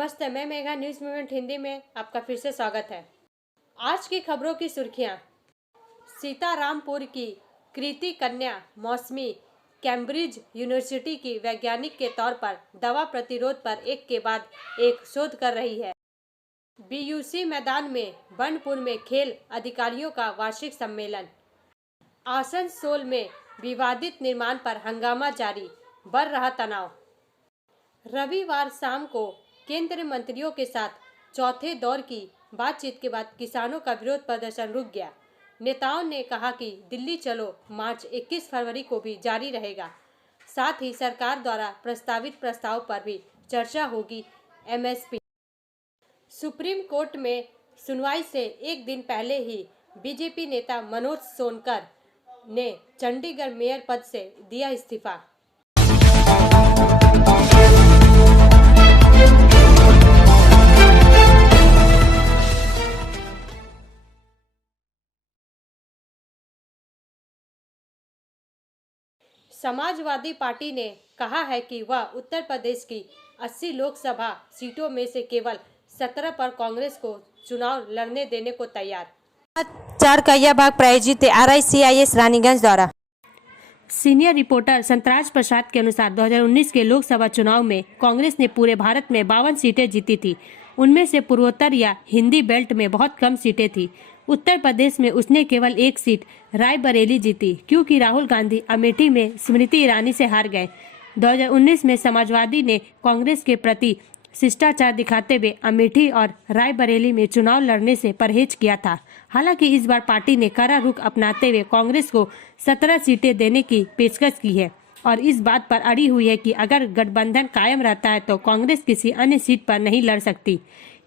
नमस्ते, मैं Megha news movement Hindi में आपका फिर से स्वागत है। आज की खबरों की सुर्खियां। सीतारामपुर की कृति कन्या मौसमी कैम्ब्रिज यूनिवर्सिटी की वैज्ञानिक के तौर पर दवा प्रतिरोध पर एक के बाद एक शोध कर रही है। बीयूसी मैदान में बनपुर में खेल अधिकारियों का वार्षिक सम्मेलन। आसनसोल में विवादित निर्माण पर हंगामा जारी, बढ़ रहा तनाव। रविवार शाम को केंद्रीय मंत्रियों के साथ चौथे दौर की बातचीत के बाद किसानों का विरोध प्रदर्शन रुक गया। नेताओं ने कहा कि दिल्ली चलो मार्च 21 फरवरी को भी जारी रहेगा। साथ ही सरकार द्वारा प्रस्तावित प्रस्ताव पर भी चर्चा होगी। एमएसपी। सुप्रीम कोर्ट में सुनवाई से एक दिन पहले ही बीजेपी नेता मनोज सोनकर ने चंडीगढ़ मेयर पद से दिया इस्तीफा। समाजवादी पार्टी ने कहा है कि वह उत्तर प्रदेश की 80 लोकसभा सीटों में से केवल 17 पर कांग्रेस को चुनाव लड़ने देने को तैयार। चार का यह भाग प्रायोजित RICIS रानीगंज द्वारा। सीनियर रिपोर्टर संतराज प्रसाद के अनुसार 2019 के लोकसभा चुनाव में कांग्रेस ने पूरे भारत में 52 सीटें जीती थी। उनमें से पूर्वोत्तर या हिंदी बेल्ट में बहुत कम सीटें थी। उत्तर प्रदेश में उसने केवल एक सीट रायबरेली जीती, क्योंकि राहुल गांधी अमेठी में स्मृति ईरानी से हार गए। 2019 में समाजवादी ने कांग्रेस के प्रति शिष्टाचार दिखाते हुए अमेठी और रायबरेली में चुनाव लड़ने से परहेज किया था। हालांकि इस बार पार्टी ने कड़ा रुख अपनाते हुए कांग्रेस को 17 सीटें देने की पेशकश की है और इस बात पर अड़ी हुई है कि अगर गठबंधन कायम रहता है तो कांग्रेस किसी अन्य सीट पर नहीं लड़ सकती।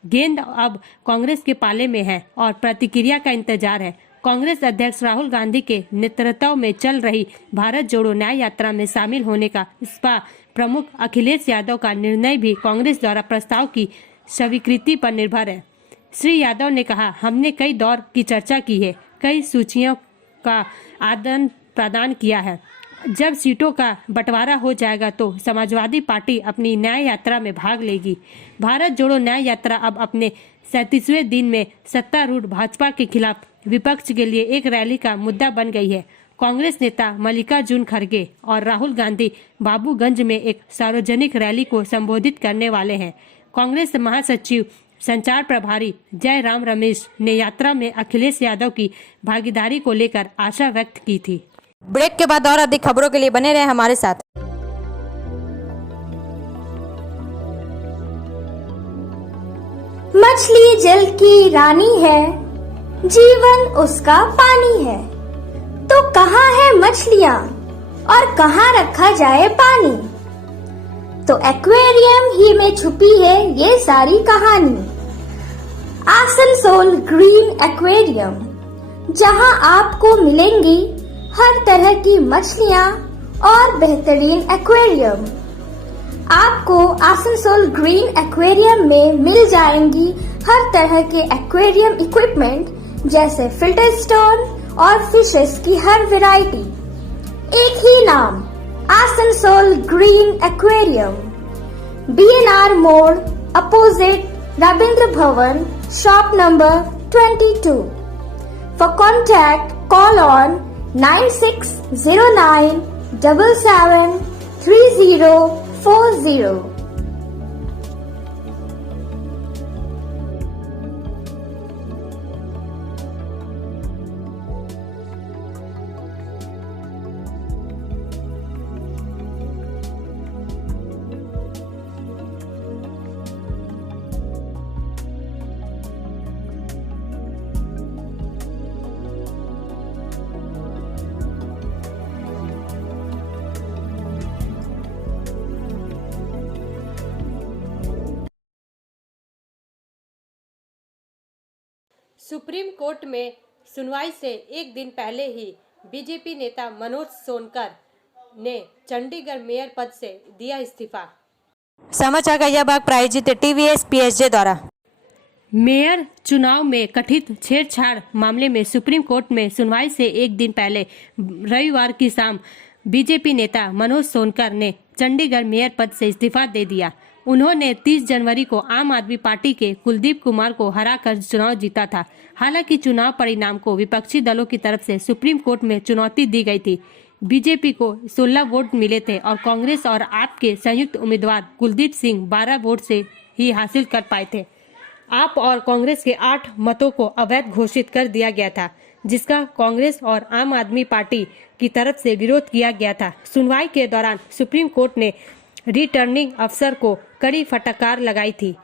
गेंद अब कांग्रेस के पाले में है और प्रतिक्रिया का इंतजार है। कांग्रेस अध्यक्ष राहुल गांधी के नेतृत्व में चल रही भारत जोड़ो न्याय यात्रा में शामिल होने का सपा प्रमुख अखिलेश यादव का निर्णय भी कांग्रेस द्वारा प्रस्ताव की स्वीकृति पर निर्भर है। श्री यादव ने कहा, हमने कई दौर की चर्चा की है, कई सूचियों का आदान प्रदान किया है। जब सीटों का बंटवारा हो जाएगा तो समाजवादी पार्टी अपनी न्याय यात्रा में भाग लेगी। भारत जोड़ो न्याय यात्रा अब अपने 37वें दिन में सत्तारूढ़ भाजपा के खिलाफ विपक्ष के लिए एक रैली का मुद्दा बन गई है। कांग्रेस नेता मल्लिकार्जुन खड़गे और राहुल गांधी बाबूगंज में एक सार्वजनिक रैली को संबोधित करने वाले हैं। कांग्रेस महासचिव संचार प्रभारी जयराम रमेश ने यात्रा में अखिलेश यादव की भागीदारी को लेकर आशा व्यक्त की थी। ब्रेक के बाद और अधिक खबरों के लिए बने रहे हमारे साथ। मछली जल की रानी है, जीवन उसका पानी है। तो कहाँ है मछलियाँ और कहाँ रखा जाए पानी? तो एक्वेरियम ही में छुपी है ये सारी कहानी। आसनसोल ग्रीन एक्वेरियम, जहाँ आपको मिलेंगी हर तरह की मछलियाँ और बेहतरीन एक्वेरियम। आपको आसनसोल ग्रीन एक्वेरियम में मिल जाएंगी हर तरह के एक्वेरियम इक्विपमेंट, जैसे फिल्टर स्टोन और फिशेस की हर वैरायटी। एक ही नाम, आसनसोल ग्रीन एक्वेरियम। BNR मोड़ opposite Ravindra Bhavan, shop number 22। For contact call on 9609 77 3040। Supreme court में सुनवाई से एक दिन पहले ही बीजेपी नेता मनोज सोनकर ने चंडीगढ़ मेयर पद से दिया इस्तीफा। समाचार का यह भाग प्रायोजित TVS PSJ द्वारा। मेयर चुनाव में कथित छेड़छाड़ मामले में सुप्रीम कोर्ट में सुनवाई से एक दिन पहले रविवार की शाम बीजेपी नेता मनोज सोनकर ने चंडीगढ़ मेयर पद से इस्तीफा दे दिया। उन्होंने 30 जनवरी को आम आदमी पार्टी के कुलदीप कुमार को हराकर चुनाव जीता था। हालांकि चुनाव परिणाम को विपक्षी दलों की तरफ से सुप्रीम कोर्ट में चुनौती दी गई थी। बीजेपी को 16 वोट मिले थे और कांग्रेस और आप के संयुक्त उम्मीदवार कुलदीप सिंह 12 वोट से ही हासिल कर पाए थे। आप और कांग्रेस के 8 मतों को अवैध घोषित कर दिया गया था, जिसका कांग्रेस और आम आदमी पार्टी की तरफ से विरोध किया गया था। सुनवाई के दौरान सुप्रीम कोर्ट ने रिटर्निंग अफसर को कड़ी फटकार लगाई थी।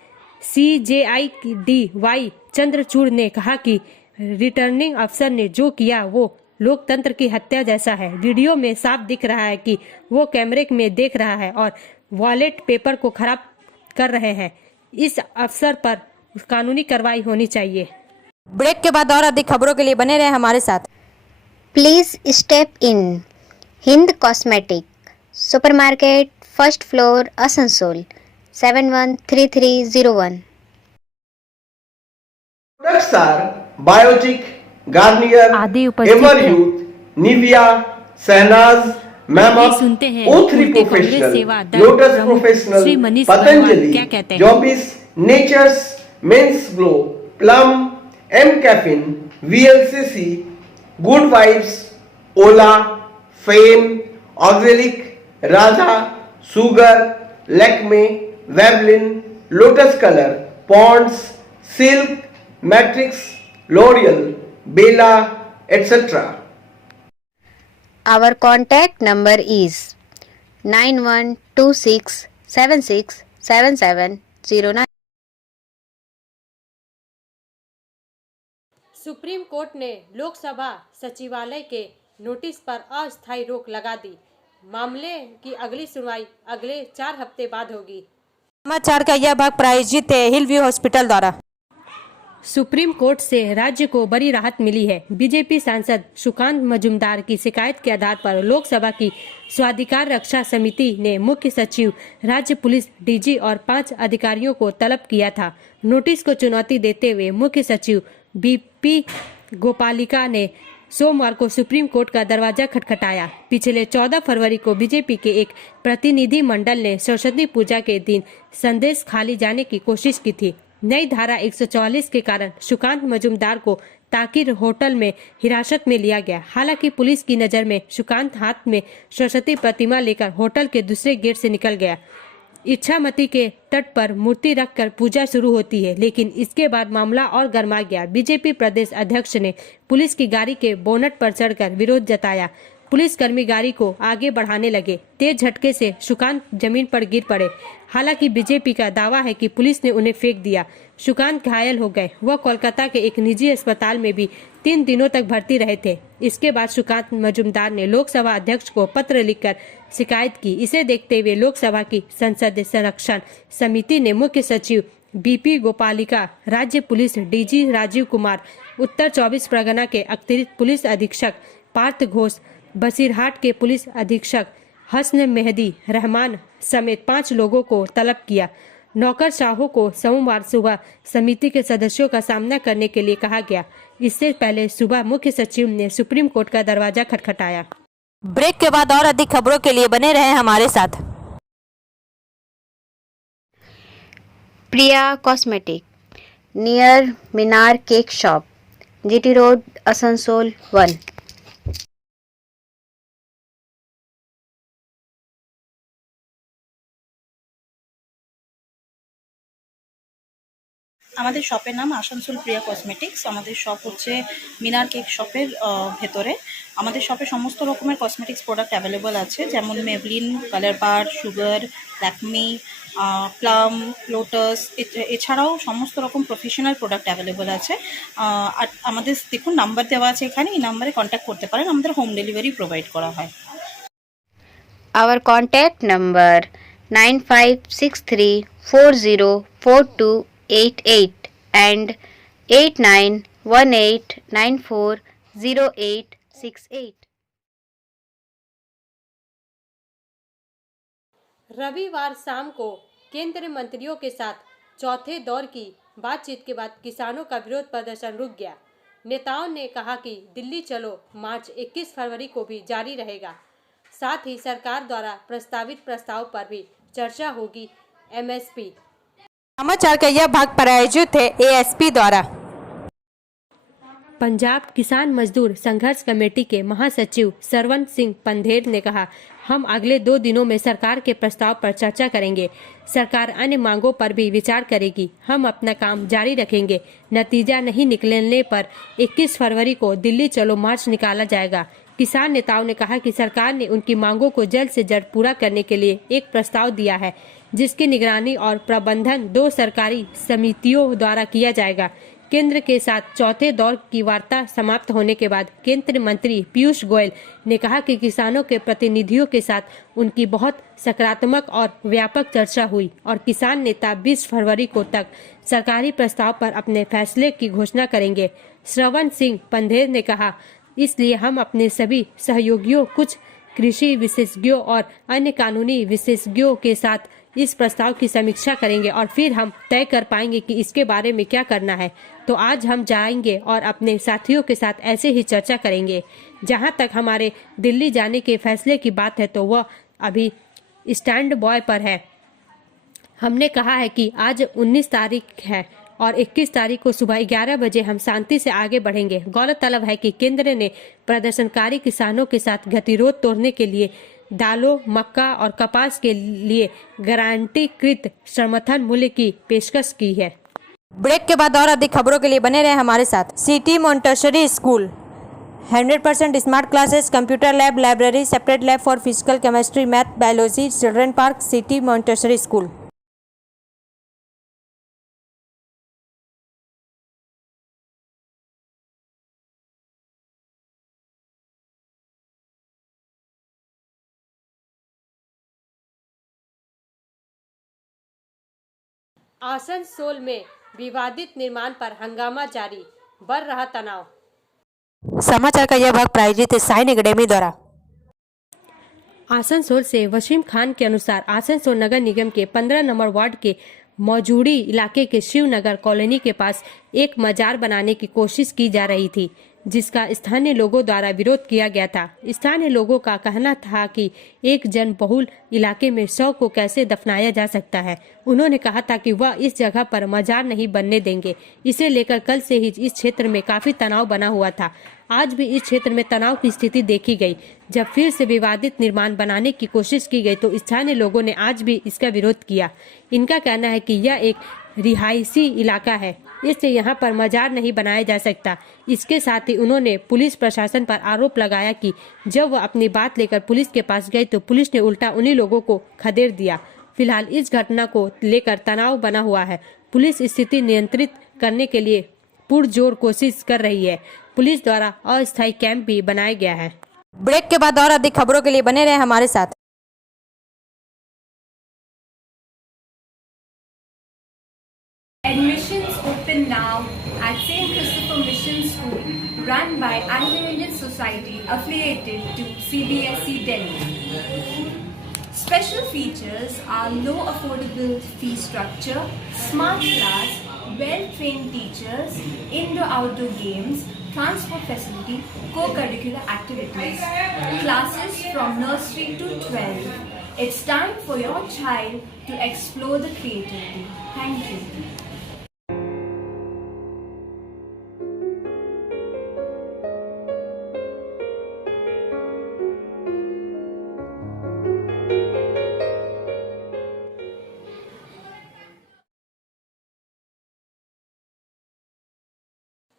CJIDY चंद्रचूड़ ने कहा कि रिटर्निंग अफसर ने जो किया वो लोकतंत्र की हत्या जैसा है। वीडियो में साफ दिख रहा है कि वो कैमरे में देख रहा है और वॉलेट पेपर को खराब कर रहे हैं। इस अफसर पर कानूनी कार्रवाई होनी चाहिए। ब्रेक के बाद और अधिक खबरों के लिए बने रहे हमारे साथ। Please step in. Hind Cosmetic, Supermarket, First Floor, Asansol, 713301. Products are Biotic, Garnier, आदि उपस्थित Ever हैं। Youth, Nivea, Sahnaz, Mammoth, सुनते हैं O3 उनके कांग्रेस Professional, सेवा दल Lotus प्रमुख Professional, श्री मनीष अग्रवाल Patanjali, क्या कहते हैं? Jobis, Nature's, Men's Glow, Plum, M Caffeine, VLCC, Good Vibes, Ola, Fame, Auxilic, Radha, Sugar, Lakme, Vavlin, Lotus Color, Ponds, Silk, Matrix, L'Oreal, Bella, etc. Our contact number is 9126767709. Supreme court ने लोकसभा सचिवालय के notice पर अस्थायी रोक लगा दी। मामले की अगली सुनवाई अगले 4 हफ्ते बाद होगी। समाचार का यह भाग प्रायोजित है हिल व्यू हॉस्पिटल द्वारा। सुप्रीम कोर्ट से राज्य को बड़ी राहत मिली है। बीजेपी सांसद सुकांत मजूमदार की शिकायत के आधार पर लोकसभा की स्वाधिकार रक्षा समिति ने मुख्य सचिव, राज्य पुलिस डीजी और 5 अधिकारियों को तलब किया था। नोटिस को चुनौती देते हुए मुख्य सचिव बीपी गोपालिका ने सोमवार को सुप्रीम कोर्ट का दरवाजा खटखटाया। पिछले 14 फरवरी को बीजेपी के एक प्रतिनिधि मंडल ने सरस्वती पूजा के दिन संदेश खाली जाने की कोशिश की थी। नई धारा 144 के कारण सुकांत मजूमदार को ताकिर होटल में हिरासत में लिया गया। हालांकि पुलिस की नजर में सुकांत हाथ में सरस्वती प्रतिमा लेकर होटल के दूसरे गेट से निकल गया। इच्छामती के तट पर मूर्ति रखकर पूजा शुरू होती है, लेकिन इसके बाद मामला और गर्मा गया। बीजेपी प्रदेश अध्यक्ष ने पुलिस की गाड़ी के बोनट पर चढ़कर विरोध जताया। पुलिसकर्मी गाड़ी को आगे बढ़ाने लगे। तेज झटके से सुकांत जमीन पर गिर पड़े। हालांकि बीजेपी का दावा है कि पुलिस ने उन्हें फेंक दिया। सुकांत घायल हो गए। वह कोलकाता के एक निजी अस्पताल में भी 3 दिनों तक भर्ती रहे थे। इसके बाद सुकांत मजूमदार ने लोकसभा अध्यक्ष को पत्र लिखकर शिकायत की। इसे देखते हुए लोकसभा की संसदीय संरक्षण समिति ने मुख्य सचिव बीपी गोपालिका, राज्य पुलिस डीजी राजीव कुमार, उत्तर 24 परगना के अतिरिक्त पुलिस अधीक्षक पार्थ घोष, बसीरहाट के पुलिस अधीक्षक हसन मेहदी रहमान समेत 5 लोगों को तलब किया। नौकरशाहों को सोमवार सुबह समिति के सदस्यों का सामना करने के लिए कहा गया। इससे पहले सुबह मुख्य सचिव ने सुप्रीम कोर्ट का दरवाजा खटखटाया। ब्रेक के बाद और अधिक खबरों के लिए बने रहे हमारे साथ। Priya Cosmetic, near Minar Cake Shop, GT Road, Asansol 1. আমাদের শপের নাম আসানসোল প্রিয়া কসমেটিক্স। আমাদের শপ হচ্ছে মিনার কেক শপের ভেতরে। আমাদের শপে সমস্ত রকমের কসমেটিক্স প্রোডাক্ট অ্যাভেলেবল আছে, যেমন মেভলিন, কালার বার, সুগার, ল্যাকমি, প্লাম, লোটাস, এছাড়াও সমস্ত রকম প্রফেশনাল প্রোডাক্ট অ্যাভেলেবল আছে। আর আমাদের দেখুন নাম্বার দেওয়া আছে এখানে, এই নাম্বারে কন্ট্যাক্ট করতে পারেন। আমাদের হোম ডেলিভারি প্রোভাইড করা হয়। Our contact number 9563404288 and 8918940868. रविवार शाम को केंद्रीय मंत्रियों के साथ चौथे दौर की बातचीत के बाद किसानों का विरोध प्रदर्शन रुक गया। नेताओं ने कहा कि दिल्ली चलो मार्च 21 फरवरी को भी जारी रहेगा। साथ ही सरकार द्वारा प्रस्तावित प्रस्ताव पर भी चर्चा होगी। एमएसपी। समाचार का यह भाग प्रायोजित है एएसपी द्वारा। पंजाब किसान मजदूर संघर्ष कमेटी के महासचिव सरवन सिंह पंधेर ने कहा, हम अगले 2 दिनों में सरकार के प्रस्ताव पर चर्चा करेंगे। सरकार अन्य मांगों पर भी विचार करेगी। हम अपना काम जारी रखेंगे। नतीजा नहीं निकलने पर 21 फरवरी को दिल्ली चलो मार्च निकाला जाएगा। किसान नेताओं ने कहा कि सरकार ने उनकी मांगों को जल्द से जल्द पूरा करने के लिए एक प्रस्ताव दिया है, जिसकी निगरानी और प्रबंधन 2 सरकारी समितियों द्वारा किया जाएगा। केंद्र के साथ चौथे दौर की वार्ता समाप्त होने के बाद केंद्रीय मंत्री पीयूष गोयल ने कहा कि किसानों के प्रतिनिधियों के साथ उनकी बहुत सकारात्मक और व्यापक चर्चा हुई और किसान नेता 20 फरवरी को तक सरकारी प्रस्ताव पर अपने फैसले की घोषणा करेंगे। श्रवण सिंह पंधेर ने कहा, इसलिए हम अपने सभी सहयोगियों, कुछ कृषि विशेषज्ञों और अन्य कानूनी विशेषज्ञों के साथ इस प्रस्ताव की समीक्षा करेंगे और फिर हम तय कर पाएंगे कि इसके बारे में क्या करना है। तो आज हम जाएंगे और अपने साथियों के साथ ऐसे ही चर्चा करेंगे। जहां तक हमारे दिल्ली जाने के फैसले की बात है तो वह अभी स्टैंड बॉय पर है। हमने कहा है कि आज 19 तारीख है और 21 तारीख को सुबह 11 बजे हम शांति से आगे बढ़ेंगे। गौरतलब है कि केंद्र ने प्रदर्शनकारी किसानों के साथ गतिरोध तोड़ने के लिए दालों, मक्का और कपास के लिए गारंटीकृत समर्थन मूल्य की पेशकश की है। ब्रेक के बाद और अधिक खबरों के लिए बने रहे हमारे साथ। City Montessori school 100% smart classes, computer lab, library, separate lab for physical, chemistry, math, biology, children park, city Montessori school. Asansol में विवादित निर्माण पर हंगामा जारी, बढ़ रहा तनाव। समाचार का यह भाग प्रायोजित है साइन एकेडमी द्वारा। आसनसोल से वसीम खान के अनुसार आसनसोल नगर निगम के 15 नंबर वार्ड के मौजूड़ी इलाके के शिवनगर कॉलोनी के पास एक मजार बनाने की कोशिश की जा रही थी, जिसका स्थानीय लोगों द्वारा विरोध किया गया था। स्थानीय लोगों का कहना था कि एक जनबहुल इलाके में शव को कैसे दफनाया जा सकता है। उन्होंने कहा था कि वह इस जगह पर मजार नहीं बनने देंगे। इसे लेकर कल से ही इस क्षेत्र में काफी तनाव बना हुआ था। आज भी इस क्षेत्र में तनाव की स्थिति देखी गई। जब फिर से विवादित निर्माण बनाने की कोशिश की गई तो स्थानीय लोगों ने आज भी इसका विरोध किया। इनका कहना है कि यह एक रिहायशी इलाका है, इसलिए यहाँ पर मजार नहीं बनाया जा सकता। इसके साथ ही उन्होंने पुलिस प्रशासन पर आरोप लगाया कि जब वह अपनी बात लेकर पुलिस के पास गए तो पुलिस ने उल्टा उन्हीं लोगों को खदेड़ दिया। फिलहाल इस घटना को लेकर तनाव बना हुआ है। पुलिस स्थिति नियंत्रित करने के लिए पुरजोर कोशिश कर रही है। पुलिस द्वारा अस्थायी कैंप भी बनाया गया है। ब्रेक के बाद और अधिक खबरों के लिए बने रहे हमारे साथ। Admissions open now at St. Christopher Mission School, run by Anglo-Indian Society affiliated to CBSE Delhi. Special features are low affordable fee structure, smart class, well-trained teachers, indoor-outdoor games, transport facility, co-curricular activities, classes from nursery to 12. It's time for your child to explore the creativity. Thank you.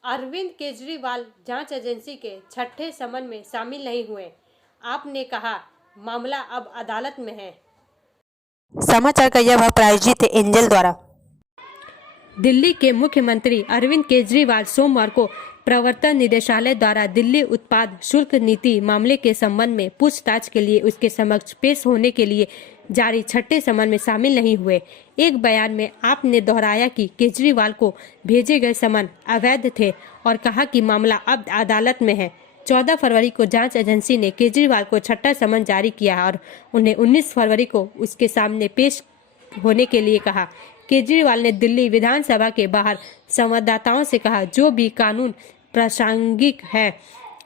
Arvind Kejriwal जांच agency के छठे समन में शामिल नहीं हुए। आपने कहा, मामला अब अदालत में है। समाचार का यह भाग प्रायोजित है एंजल द्वारा। दिल्ली के मुख्यमंत्री अरविंद केजरीवाल सोमवार को प्रवर्तन निदेशालय द्वारा दिल्ली उत्पाद शुल्क नीति मामले के संबंध में पूछताछ के लिए उसके समक्ष पेश होने के लिए जारी छठे समन में शामिल नहीं हुए। एक बयान में आपने दोहराया कि केजरीवाल को भेजे गए समन अवैध थे और कहा कि मामला अब अदालत में है। 14 फरवरी को जांच एजेंसी ने केजरीवाल को छठा समन जारी किया और उन्हें 19 फरवरी को उसके सामने पेश होने के लिए कहा। केजरीवाल ने दिल्ली विधानसभा के बाहर संवाददाताओं से कहा, जो भी कानून प्रासंगिक है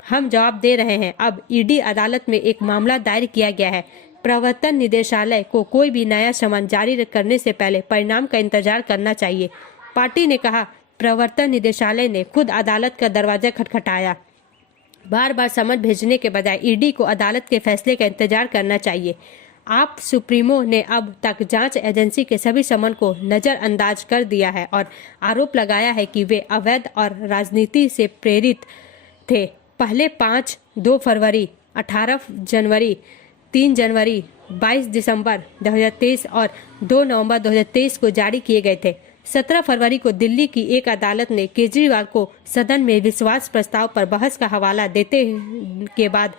हम जवाब दे रहे हैं। अब ईडी अदालत में एक मामला दायर किया गया है। प्रवर्तन निदेशालय को कोई भी नया समन जारी करने से पहले परिणाम का इंतजार करना चाहिए। पार्टी ने कहा, प्रवर्तन निदेशालय ने खुद अदालत का दरवाजा खटखटाया। बार बार समन भेजने के बजाय ईडी को अदालत के फैसले का इंतजार करना चाहिए। आप सुप्रीमो ने अब तक जांच एजेंसी के सभी समन को नजरअंदाज कर दिया है और आरोप लगाया है कि वे अवैध और राजनीति से प्रेरित थे। पहले 5, 2 फरवरी, 18 जनवरी, 3 जनवरी, 22 दिसंबर 2023 और 2 नवंबर 2023 को जारी किए गए थे। 17 फरवरी को दिल्ली की एक अदालत ने केजरीवाल को सदन में विश्वास प्रस्ताव पर बहस का हवाला देते के बाद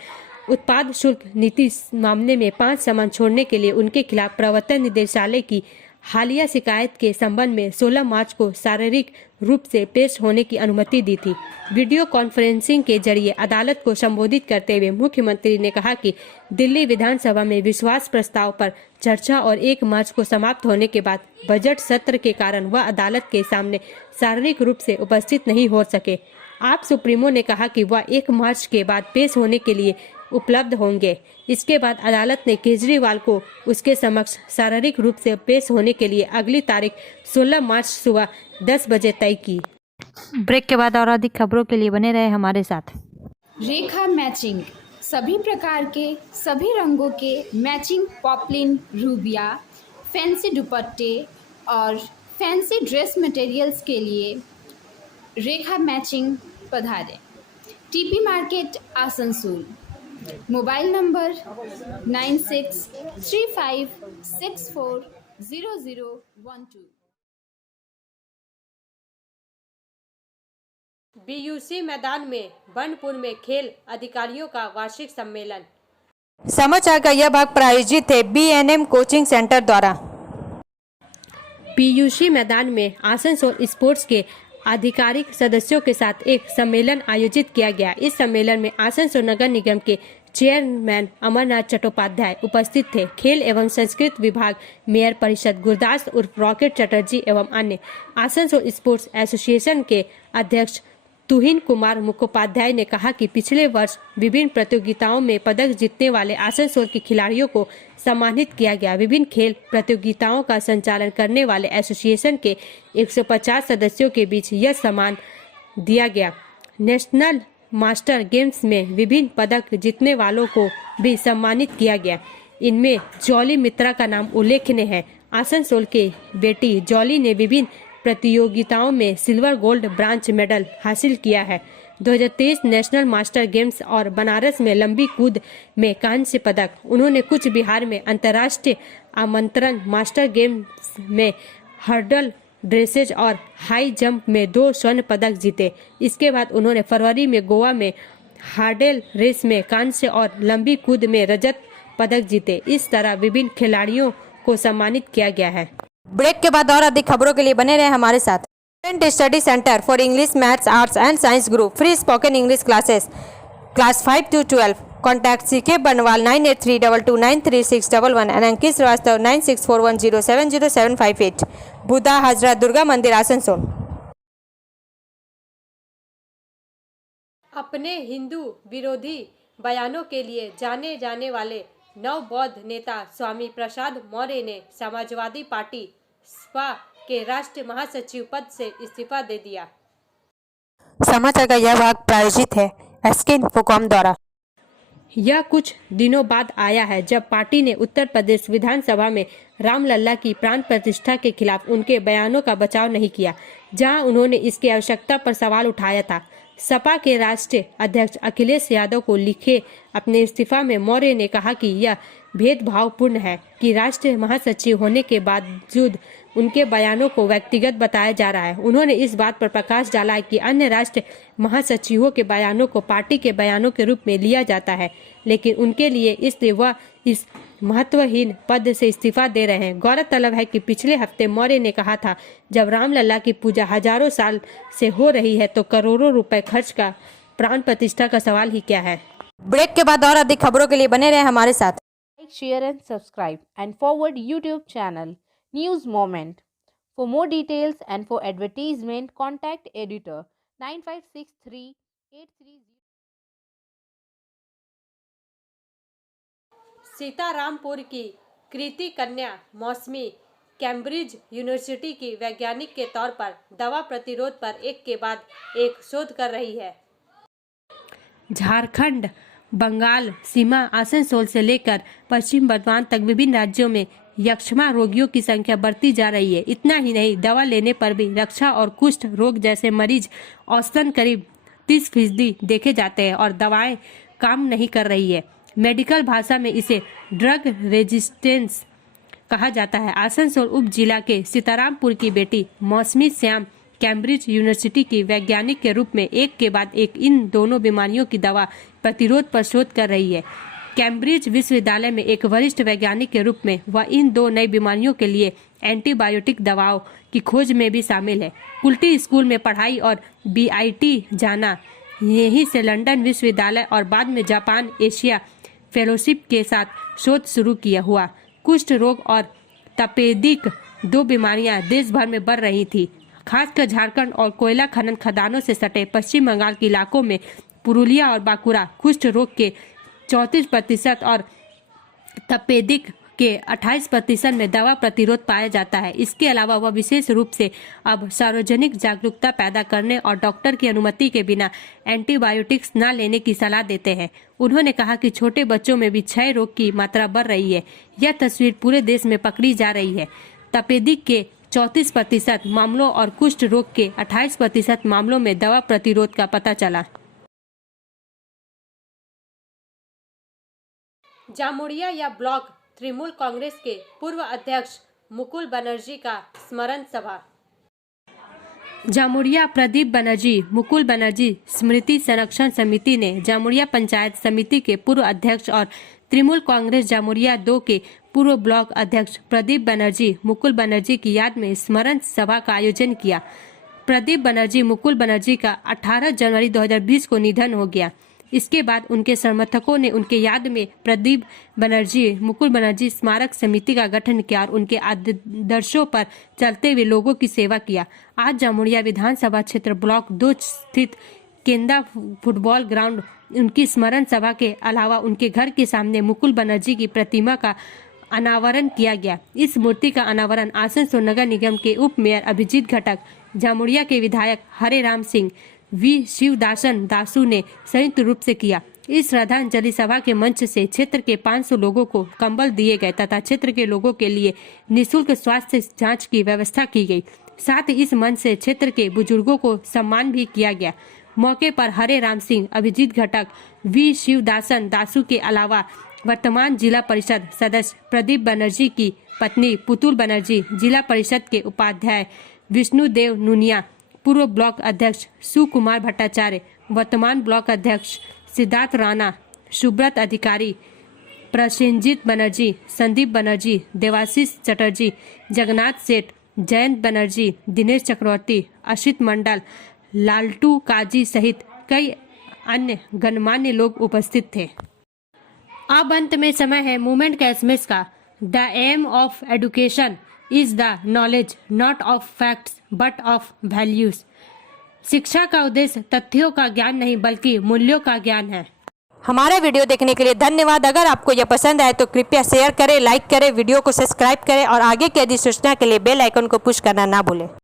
उत्पाद शुल्क नीति मामले में 5 समन छोड़ने के लिए उनके खिलाफ प्रवर्तन निदेशालय की हालिया शिकायत के संबंध में 16 मार्च को शारीरिक रूप से पेश होने की अनुमति दी थी। वीडियो कॉन्फ्रेंसिंग के जरिए अदालत को संबोधित करते हुए मुख्यमंत्री ने कहा कि दिल्ली विधानसभा में विश्वास प्रस्ताव पर चर्चा और 1 मार्च को समाप्त होने के बाद बजट सत्र के कारण वह अदालत के सामने शारीरिक रूप से उपस्थित नहीं हो सके। आप सुप्रीमो ने कहा कि वह 1 मार्च के बाद पेश होने के लिए उपलब्ध होंगे। इसके बाद अदालत ने केजरीवाल को उसके समक्ष शारीरिक रूप से पेश होने के लिए अगली तारीख 16 मार्च सुबह 10 बजे तय की। ब्रेक के बाद और अधिक खबरों के लिए बने रहे हमारे साथ। रेखा मैचिंग, सभी प्रकार के सभी रंगों के मैचिंग पॉपलिन, रूबिया, फैंसी दुपट्टे और फैंसी ड्रेस मटेरियल्स के लिए रेखा मैचिंग पधारें। TP market, Asansol. Mobile number 9635640012। BUC मैदान में बनपुर में खेल अधिकारियों का वार्षिक सम्मेलन। समाचार का यह भाग प्रायोजित है BNM कोचिंग सेंटर द्वारा। बीयूसी मैदान में आसनसोल स्पोर्ट्स के आधिकारिक सदस्यों के साथ एक सम्मेलन आयोजित किया गया। इस सम्मेलन में आसनसोल नगर निगम के चेयरमैन अमरनाथ चट्टोपाध्याय उपस्थित थे। खेल एवं संस्कृति विभाग, मेयर परिषद गुरदास उर्फ रॉकेट चटर्जी एवं अन्य आसनसोल स्पोर्ट्स एसोसिएशन के अध्यक्ष तुहिन कुमार मुखोपाध्याय ने कहा कि पिछले वर्ष विभिन्न प्रतियोगिताओं में पदक जीतने वाले आसनसोल के खिलाड़ियों को सम्मानित किया गया। विभिन्न खेल प्रतियोगिताओं का संचालन करने वाले एसोसिएशन के 150 सदस्यों के बीच यह सम्मान दिया गया। नेशनल मास्टर गेम्स में विभिन्न पदक जीतने वालों को भी सम्मानित किया गया। इनमें जॉली मित्रा का नाम उल्लेखनीय है। आसनसोल के बेटी जॉली ने विभिन्न प्रतियोगिताओं में सिल्वर, गोल्ड, ब्रांज मेडल हासिल किया है। 2023 नेशनल मास्टर गेम्स और बनारस में लंबी कूद में कांस्य पदक। उन्होंने कूच बिहार में अंतर्राष्ट्रीय आमंत्रण मास्टर गेम्स में हर्डल, ड्रेसेज और हाई जंप में 2 स्वर्ण पदक जीते। इसके बाद उन्होंने फरवरी में गोवा में हार्डल रेस में कांस्य और लंबी कूद में रजत पदक जीते। इस तरह विभिन्न खिलाड़ियों को सम्मानित किया गया है। ब्रेक के बाद और अधिक खबरों के लिए बने रहे हमारे साथ। Study centre for English, maths, arts and science group, free spoken English classes, class 5 to 12। Contact CK बनवाल 9832293611 एंड अंकित श्रीवास्तव 9641070758। बुधा हाजरा दुर्गा मंदिर, आसनसोल। अपने हिंदू विरोधी बयानों के लिए जाने जाने वाले नव बौद्ध नेता स्वामी प्रसाद मौर्य ने समाजवादी पार्टी सपा के राष्ट्रीय महासचिव पद से इस्तीफा दे दिया। समाचार का यह भाग प्रायोजित है SK इन्फोकॉम द्वारा। यह कुछ दिनों बाद आया है जब पार्टी ने उत्तर प्रदेश विधानसभा में रामलल्ला की प्राण प्रतिष्ठा के खिलाफ उनके बयानों का बचाव नहीं किया, जहां उन्होंने इसकी आवश्यकता पर सवाल उठाया था। सपा के राष्ट्रीय अध्यक्ष अखिलेश यादव को लिखे अपने इस्तीफा में मौर्य ने कहा कि यह भेदभावपूर्ण है कि राष्ट्रीय महासचिव होने के बावजूद उनके बयानों को व्यक्तिगत बताया जा रहा है। उन्होंने इस बात पर प्रकाश डाला कि अन्य राष्ट्रीय महासचिवों के बयानों को पार्टी के बयानों के रूप में लिया जाता है, लेकिन उनके लिए इसलिए वह इस महत्वहीन पद से इस्तीफा दे रहे हैं। गौरतलब है कि पिछले हफ्ते मौर्य ने कहा था, जब रामलला की पूजा हजारों साल से हो रही है तो करोड़ों रुपए खर्च का प्राण प्रतिष्ठा का सवाल ही क्या है। ब्रेक के बाद और अधिक खबरों के लिए बने रहे हमारे साथ। Like, share and subscribe and forward YouTube channel News Moment. For more details and for advertisement, contact editor 956383. Sitarampur की कृति कन्या मौसमी कैम्ब्रिज यूनिवर्सिटी की वैज्ञानिक के तौर पर दवा प्रतिरोध पर एक के बाद एक शोध कर रही है। झारखंड बंगाल सीमा आसनसोल से लेकर पश्चिम बर्धमान तक विभिन्न राज्यों में यक्ष्मा रोगियों की संख्या बढ़ती जा रही है। इतना ही नहीं, दवा लेने पर भी रक्षा और कुष्ठ रोग जैसे मरीज औसतन करीब 30% देखे जाते हैं और दवाएं काम नहीं कर रही है। मेडिकल भाषा में इसे ड्रग रेजिस्टेंस कहा जाता है। आसनसोल उप जिला के सीतारामपुर की बेटी मौसमी श्याम कैम्ब्रिज यूनिवर्सिटी की वैज्ञानिक के रूप में एक के बाद एक इन दोनों बीमारियों की दवा प्रतिरोध पर शोध कर रही है। कैम्ब्रिज विश्वविद्यालय में एक वरिष्ठ वैज्ञानिक के रूप में वह इन दो नई बीमारियों के लिए एंटीबायोटिक दवाओं की खोज में भी शामिल है। कुल्टी स्कूल में पढ़ाई और BIT जाना, यहीं से लंदन विश्वविद्यालय और बाद में जापान एशिया फेलोशिप के साथ शोध शुरू किया हुआ। कुष्ठ रोग और तपेदिक दो बीमारियां देश भर में बढ़ रही थी। खासकर झारखंड और कोयला खनन खदानों से सटे पश्चिम बंगाल के इलाकों में पुरुलिया और बांकुड़ा कुष्ठ रोग के 34% और तपेदिक के 28% में दवा प्रतिरोध पाया जाता है। इसके अलावा वह विशेष रूप से अब सार्वजनिक जागरूकता पैदा करने और डॉक्टर की अनुमति के बिना एंटीबायोटिक्स न लेने की सलाह देते हैं। उन्होंने कहा कि छोटे बच्चों में भी क्षय रोग की मात्रा बढ़ रही है। यह तस्वीर पूरे देश में पकड़ी जा रही है। तपेदिक के 34% मामलों और कुष्ठ रोग के 28% मामलों में दवा प्रतिरोध का पता चला। जामुड़िया या ब्लॉक तृणमूल कांग्रेस के पूर्व अध्यक्ष मुकुल बनर्जी का स्मरण सभा। जामुड़िया प्रदीप बनर्जी मुकुल बनर्जी स्मृति संरक्षण समिति ने जामुड़िया पंचायत समिति के पूर्व अध्यक्ष और तृणमूल कांग्रेस जामुड़िया 2 के पूर्व ब्लॉक अध्यक्ष प्रदीप बनर्जी मुकुल बनर्जी की याद में स्मरण सभा का आयोजन किया। प्रदीप बनर्जी मुकुल बनर्जी का 18 जनवरी 2020 को निधन हो गया। इसके बाद उनके समर्थकों ने उनके याद में प्रदीप बनर्जी मुकुल बनर्जी स्मारक समिति का गठन किया और उनके आदर्शों पर चलते हुए लोगों की सेवा किया। आज जामुड़िया विधानसभा क्षेत्र ब्लॉक 2 स्थित केंदा फुटबॉल ग्राउंड उनकी स्मरण सभा के अलावा उनके घर के सामने मुकुल बनर्जी की प्रतिमा का अनावरण किया गया। इस मूर्ति का अनावरण आसनसोल नगर निगम के उप मेयर अभिजीत घटक, जामुड़िया के विधायक हरे राम सिंह, वी शिवदासन दासू ने संयुक्त रूप से किया। इस श्रद्धांजलि सभा के मंच से क्षेत्र के 500 लोगों को कंबल दिए गए तथा क्षेत्र के लोगों के लिए निःशुल्क स्वास्थ्य जांच की व्यवस्था की गई। साथ ही इस मंच से क्षेत्र के बुजुर्गों को सम्मान भी किया गया। मौके पर हरे राम सिंह, अभिजीत घटक, वी शिवदासन दासू के अलावा वर्तमान जिला परिषद सदस्य प्रदीप बनर्जी की पत्नी पुतुल बनर्जी, जिला परिषद के उपाध्याय विष्णुदेव नुनिया, पूर्व ब्लॉक अध्यक्ष सुकुमार भट्टाचार्य, वर्तमान ब्लॉक अध्यक्ष सिद्धार्थ राणा, सुब्रत अधिकारी, प्रसेनजीत बनर्जी, संदीप बनर्जी, देवाशीष चटर्जी, जगन्नाथ सेठ, जयंत बनर्जी, दिनेश चक्रवर्ती, अशित मंडल, लालटू काजी सहित कई अन्य गणमान्य लोग उपस्थित थे। अब अंत में समय है मूवमेंट का एसएमएस का। The aim of education is the knowledge not of facts but of values. शिक्षा का उद्देश्य तथ्यों का ज्ञान नहीं बल्कि मूल्यों का ज्ञान है। हमारा वीडियो देखने के लिए धन्यवाद। अगर आपको यह पसंद आए तो कृपया शेयर करें, लाइक करें, वीडियो को सब्सक्राइब करें और आगे की अधिसूचना के लिए बेल आइकन को पुश करना ना भूलें।